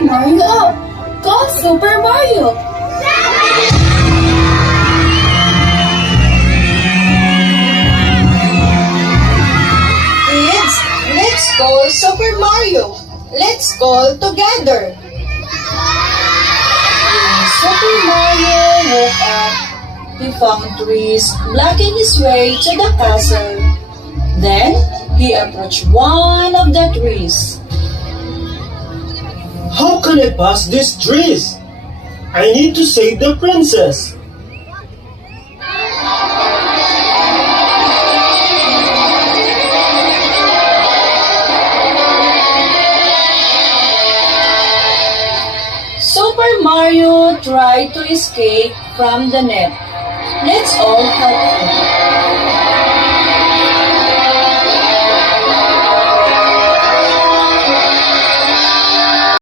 Mario up! Go Super Mario! Kids, let's call Super Mario. Let's call together. When Super Mario woke up, he found trees blocking his way to the castle. Then, he approached one of the trees. How can I pass these trees? I need to save the princess. Super Mario tried to escape from the net. Let's all help him.